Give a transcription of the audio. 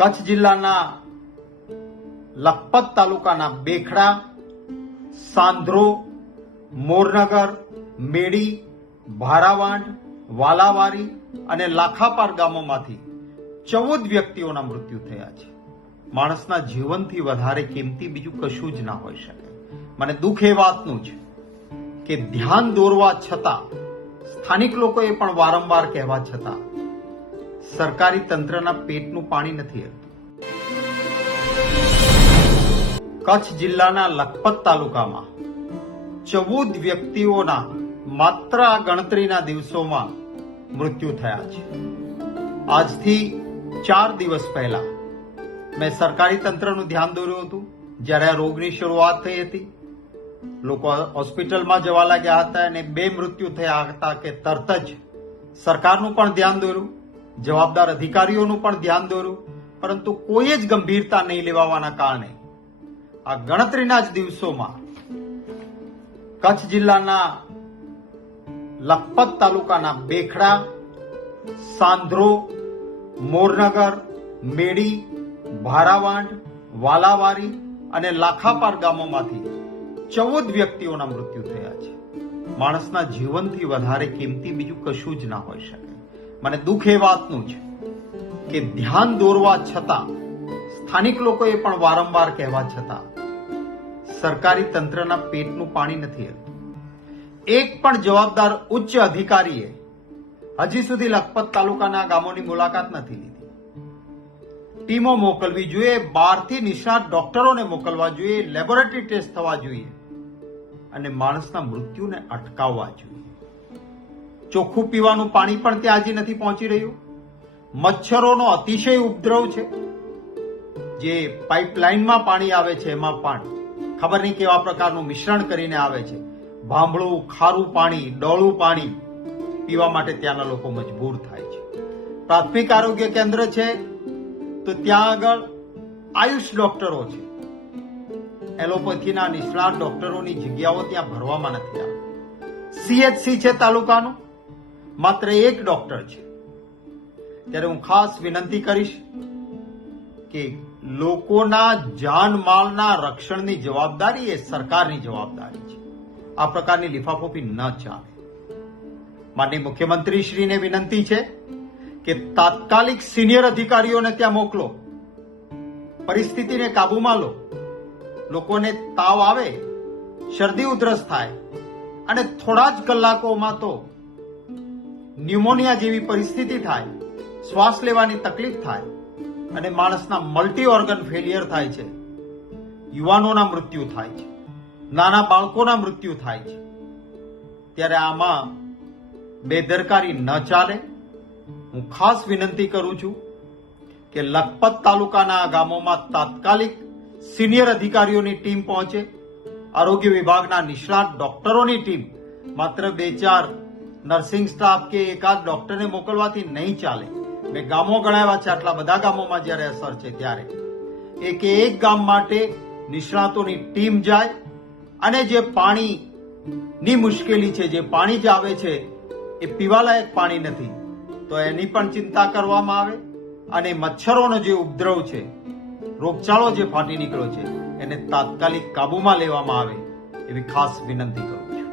કચ્છ જિલ્લાના લખપત તાલુકાના બેખડા, સાંધ્રો, મોરનગર, મેડી, ભારાવાંઢ, વાલાવારી અને લાખાપાર ગામોમાંથી 14 વ્યક્તિઓના મૃત્યુ થયા છે. માણસના જીવનથી વધારે કિંમતી બીજું કશું જ ના હોઈ શકે. મને દુઃખ એ વાતનું છે કે ધ્યાન દોરવા છતાં, સ્થાનિક લોકોએ પણ વારંવાર કહેવા છતાં સરકારી તંત્રના પેટનું પાણી નથી હલતું. કચ્છ જિલ્લાના લખપત તાલુકામાં 14 વ્યક્તિઓના માત્ર આ ગણતરીના દિવસોમાં મૃત્યુ થયા છે. આજથી 4 દિવસ પહેલા મેં સરકારી તંત્રનું ધ્યાન દોર્યું હતું. જ્યારે આ રોગની શરૂઆત થઈ હતી, લોકો હોસ્પિટલમાં જવા લાગ્યા હતા અને 2 મૃત્યુ થયા હતા કે તરત જ સરકારનું પણ ધ્યાન દોર્યું, જવાબદાર અધિકારીઓનું પણ ધ્યાન દોર્યું, પરંતુ કોઈ જ ગંભીરતા નહીં લેવાના કારણે આ ગણતરીના જ દિવસોમાં કચ્છ જિલ્લાના લખપત તાલુકાના બેખડા, સાંધ્રો, મોરનગર, મેડી, ભારાવાંઢ, વાલાવારી અને લાખાપાર ગામોમાંથી 14 વ્યક્તિઓના મૃત્યુ થયા છે. માણસના જીવનથી વધારે કિંમતી બીજું કશું જ ના હોઈ શકે. મને દુઃખ એ વાતનું છે કે ધ્યાન દોરવા છતાં, સ્થાનિક લોકોએ પણ વારંવાર કહેવા છતાં સરકારી તંત્રના પેટનું પાણી નથી હલતું. એક પણ જવાબદાર ઉચ્ચ અધિકારીએ હજી સુધી લખપત તાલુકાના ગામોની મુલાકાત નથી લીધી. ટીમો મોકલવી જોઈએ, 12થી નિષ્ણાત ડોક્ટરોને મોકલવા જોઈએ, લેબોરેટરી ટેસ્ટ થવા જોઈએ અને માણસના મૃત્યુને અટકાવવા જોઈએ. ચોખ્ખું પીવાનું પાણી પણ ત્યાં હજી નથી પહોંચી રહ્યું. મચ્છરોનો અતિશય ઉપદ્રવ છે. જે પાઇપલાઇનમાં પાણી આવે છે એમાં પણ ખબર નહીં કેવા પ્રકારનું મિશ્રણ કરીને આવે છે. ભાંભળું, ખારું પાણી, ડોળું પાણી પીવા માટે ત્યાંના લોકો મજબૂર થાય છે. પ્રાથમિક આરોગ્ય કેન્દ્ર છે તો ત્યાં આગળ આયુષ ડોક્ટરો છે. એલોપેથીના નિષ્ણાત ડોક્ટરોની જગ્યાઓ ત્યાં ભરવામાં નથી આવી. CHC છે તાલુકાનું, માત્ર 1 ડોક્ટર છે. ત્યારે હું ખાસ વિનંતી કરીશ કે લોકોના જાનમાલના રક્ષણની જવાબદારી એ સરકારની જવાબદારી છે. આ પ્રકારની લિફાફોફી ન ચાલે. માનનીય મુખ્યમંત્રીશ્રીને વિનંતી છે કે તાત્કાલિક સિનિયર અધિકારીઓને ત્યાં મોકલો, પરિસ્થિતિને કાબૂમાં લો. લોકોને તાવ આવે, શરદી ઉધરસ થાય અને થોડા જ કલાકોમાં તો ન્યુમોનિયા જેવી પરિસ્થિતિ થાય, શ્વાસ લેવાની તકલીફ થાય અને માણસના મલ્ટી ઓર્ગન ફેલિયર થાય છે. યુવાનોના મૃત્યુ થાય છે, નાના બાળકોના મૃત્યુ થાય છે. ત્યારે આમાં બેદરકારી ન ચાલે. હું ખાસ વિનંતી કરું છું કે લખપત તાલુકાના ગામોમાં તાત્કાલિક સિનિયર અધિકારીઓની ટીમ પહોંચે. આરોગ્ય વિભાગના નિષ્ણાત ડોક્ટરોની ટીમ, માત્ર 2-4 નર્સિંગ સ્ટાફ કે એકાદ ડોક્ટરને મોકલવાથી નહીં ચાલે. મેં ગામો ગણાવ્યા છે. આટલા બધા ગામોમાં જ્યારે અસર છે ત્યારે એક ગામ માટે નિષ્ણાતોની ટીમ જાય અને જે પાણીની મુશ્કેલી છે, જે પાણી જ આવે છે એ પીવાલાયક પાણી નથી, તો એની પણ ચિંતા કરવામાં આવે અને મચ્છરોનો જે ઉપદ્રવ છે, રોગચાળો જે ફાટી નીકળ્યો છે, એને તાત્કાલિક કાબૂમાં લેવામાં આવે એવી ખાસ વિનંતી કરું છું.